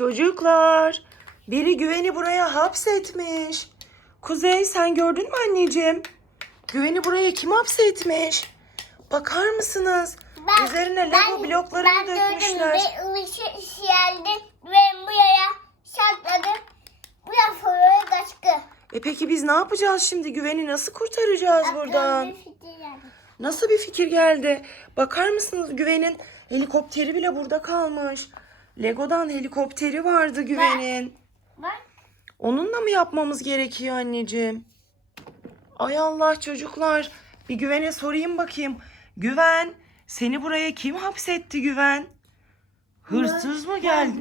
Çocuklar, biri güveni buraya hapsetmiş. Kuzey sen gördün mü anneciğim? Güveni buraya kim hapsetmiş? Bakar mısınız? Üzerine Lego bloklarını dökmüşler. Ben gördüm ve geldi ve buraya sakladım. Bu da fırına kaçtı. E peki biz ne yapacağız şimdi? Güveni nasıl kurtaracağız buradan? Aklıma bir fikir geldi. Nasıl bir fikir geldi? Bakar mısınız güvenin helikopteri bile burada kalmış. Lego'dan helikopteri vardı güvenin. Bak. Onunla mı yapmamız gerekiyor anneciğim? Ay Allah çocuklar. Bir güvene sorayım bakayım. Güven, seni buraya kim hapsetti güven? Hırsız mı geldi?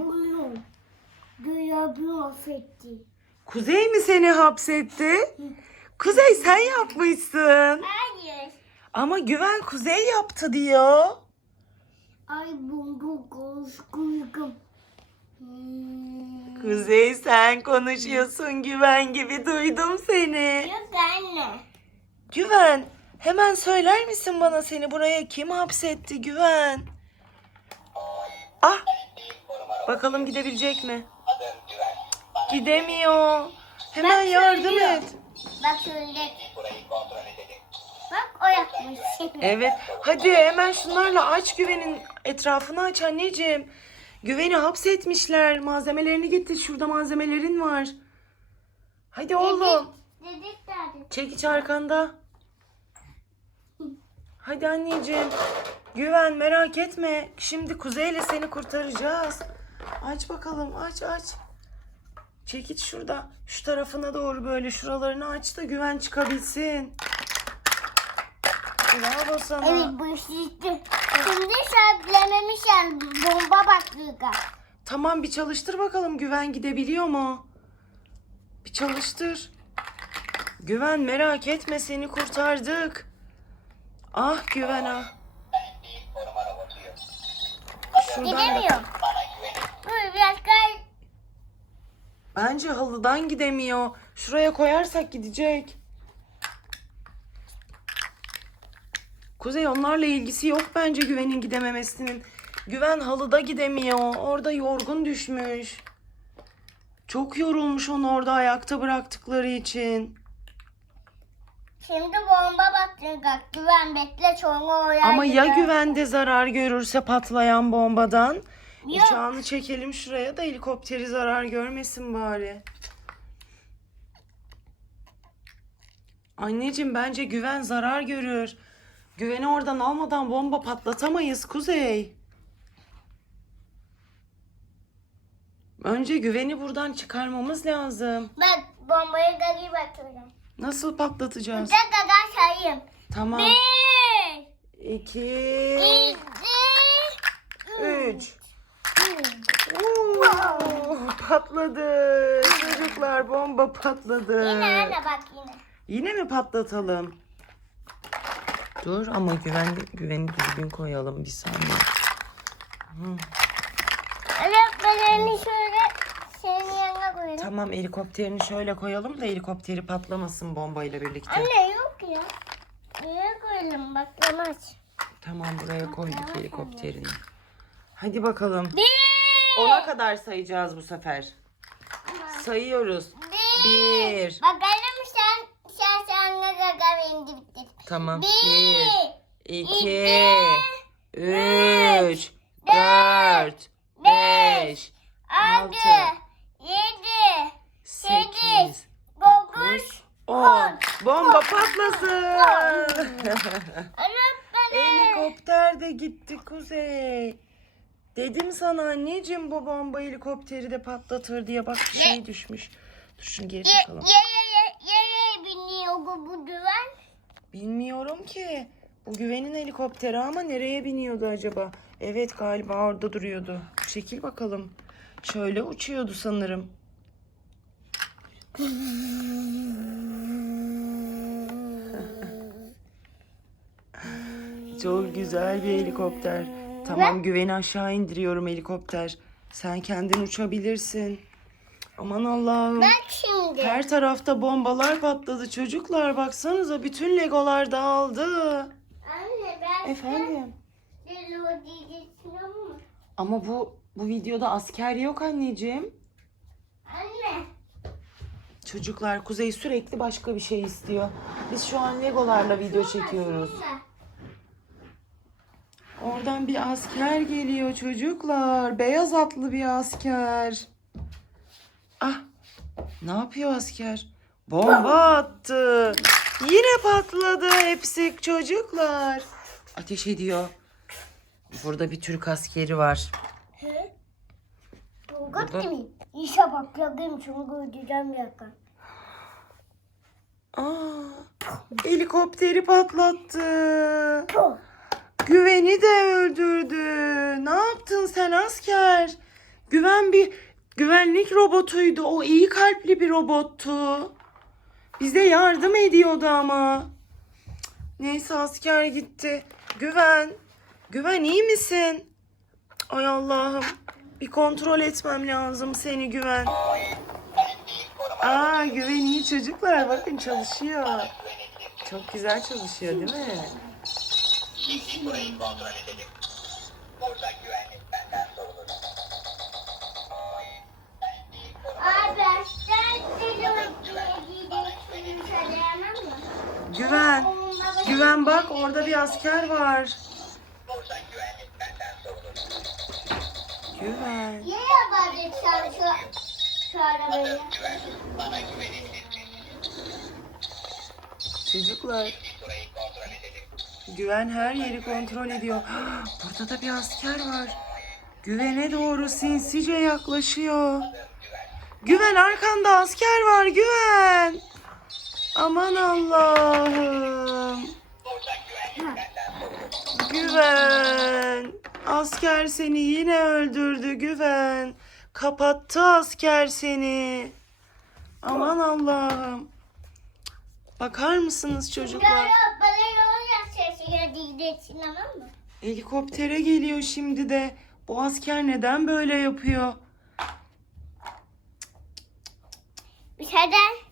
Bu affetti. Kuzey mi seni hapsetti? Kuzey sen yapmışsın. Hayır. Ama güven Kuzey yaptı diyor. Ay bunu korkuyorum. Hmm. Kuzey sen konuşuyorsun güven gibi duydum seni. Yok anne. Güven hemen söyler misin bana seni buraya kim hapsetti Güven? Ah bakalım gidebilecek mi? Gidemiyor. Hemen Bak yardım söylüyor. et. Bak şöyle. Evet hadi hemen şunlarla aç Güven'in etrafını aç anneciğim. Güven'i hapsetmişler. Malzemelerini getir. Şurada malzemelerin var. Hadi oğlum. Dedik derdi. Çekiç arkanda. Hadi anneciğim. Güven merak etme. Şimdi Kuzey'le seni kurtaracağız. Aç bakalım aç aç. Çekiç şurada. Şu tarafına doğru böyle şuralarını aç da güven çıkabilsin. Bravo sana. Evet bu şişti. Şimdi sabitlememişler. Bomba baktığı. Tamam bir çalıştır bakalım güven gidebiliyor mu? Bir çalıştır. Güven merak etme seni kurtardık. Ah güven ah. Şuradan Gidemiyor. Dur biraz kay. Bence halıdan gidemiyor. Şuraya koyarsak gidecek. Kuzey onlarla ilgisi yok bence güvenin gidememesinin. Güven halıda gidemiyor. Orada yorgun düşmüş. Çok yorulmuş onu orada ayakta bıraktıkları için. Şimdi bomba baktığı. Güven bekle sonra oraya. Ama ya gider. güvende zarar görürse patlayan bombadan? Yok. Uçağını çekelim şuraya da helikopteri zarar görmesin bari. Anneciğim bence güven zarar görür. Güveni oradan almadan bomba patlatamayız Kuzey. Önce güveni buradan çıkarmamız lazım. Bak bombayı gari bakıyorum. Nasıl patlatacağız? Bir kadar sayayım. Tamam. Bir. İki, İki. üç. Oo, patladı. Çocuklar bomba patladı. Yine anne bak yine. Yine mi patlatalım? Dur ama güven, güveni düzgün koyalım bir saniye. Evet ben elini şöyle senin yanına koyalım. Tamam helikopterini şöyle koyalım da helikopteri patlamasın bombayla birlikte. Anne yok ya. Niye koyalım bak yamaç. Tamam buraya koyduk helikopterini. Hadi bakalım. Bir. Ona kadar sayacağız bu sefer. Sayıyoruz. Bir. Bir. Bakalım sen sen sen ne kadar indirdik. Tamam. Bir. İki. Üç. Dört. Beş. Altı. Yedi. Sekiz. Dokuz. On. Bomba patlasın. Helikopter de gitti Kuzey. Dedim sana anneciğim bu bomba helikopteri de patlatır diye bak bir şey düşmüş. Dur şunu geri takalım. ye ye ye biniyor bu. Bilmiyorum ki. Bu güvenin helikopteri ama nereye biniyordu acaba? Evet galiba orada duruyordu. Çekil bakalım. Şöyle uçuyordu sanırım. Çok güzel bir helikopter. Tamam güveni aşağı indiriyorum helikopter. Sen kendin uçabilirsin. Aman Allah'ım. Bak şimdi. Her tarafta bombalar patladı çocuklar. Baksanıza bütün legolar dağıldı. Anne ben Efendim? Lilo diyeceksin ama. Ama bu Bu videoda asker yok anneciğim. Anne. Çocuklar Kuzey sürekli başka bir şey istiyor. Biz şu an Legolarla video çekiyoruz. Şurada. Oradan bir asker geliyor çocuklar. Beyaz atlı bir asker. Ah. Ne yapıyor asker? Bomba attı. Yine patladı hepsi çocuklar. Ateş ediyor. Burada bir Türk askeri var. He? Bulgat Burada- mı? İşe bak yakayım şunu göreceğim yakın. Aa, helikopteri patlattı. Güven'i de öldürdü. Ne yaptın sen asker? Güven bir güvenlik robotuydu. O iyi kalpli bir robottu. Bize yardım ediyordu ama. Neyse asker gitti. Güven. Güven iyi misin? Ay Allah'ım. Bir kontrol etmem lazım seni Güven. Aa Güven iyi çocuklar. Bakın çalışıyor. Çok güzel çalışıyor değil mi? Abi Güven. Güven bak orada bir asker var. Güven. Niye yabancı şu, şu arabayı? Çocuklar. Güven her yeri kontrol ediyor. Burada da bir asker var. Güvene doğru sinsice yaklaşıyor. Güven arkanda asker var Güven. Aman Allah'ım. Güven. Asker seni yine öldürdü Güven. Kapattı asker seni. Aman Allah'ım. Bakar mısınız çocuklar? Helikoptere geliyor şimdi de. Bu asker neden böyle yapıyor? Bir şeyden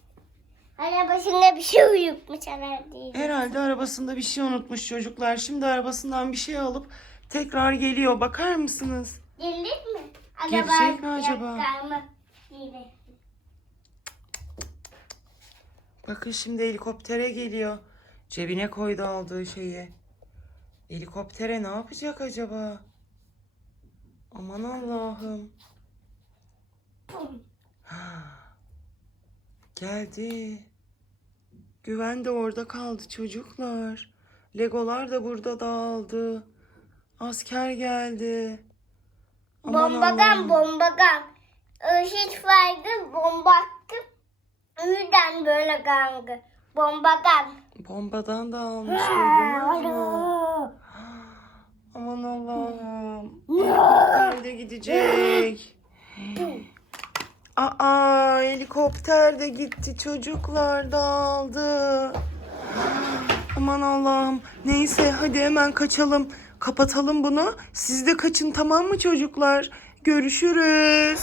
arabasında bir şey uyutmuş herhalde. Herhalde arabasında bir şey unutmuş çocuklar. Şimdi arabasından bir şey alıp tekrar geliyor. Bakar mısınız? Gelir mi? Gelecek mi acaba? mı? Bakın şimdi helikoptere geliyor. Cebine koydu aldığı şeyi. Helikoptere ne yapacak acaba? Aman Allah'ım. Geldi. Güven de orada kaldı çocuklar. Legolar da burada dağıldı. Asker geldi. Aman Bombagan Allah'ım. bombagan. Ee, Hiç farkı bomba attım. Birden böyle gangı. Bombagan. Bombadan da almış? Aman Allah'ım. Helikopter de gidecek. Aa helikopter de gitti. Çocuklar dağıldı. Aman Allah'ım. Neyse hadi hemen kaçalım. Kapatalım bunu. Siz de kaçın tamam mı çocuklar? Görüşürüz.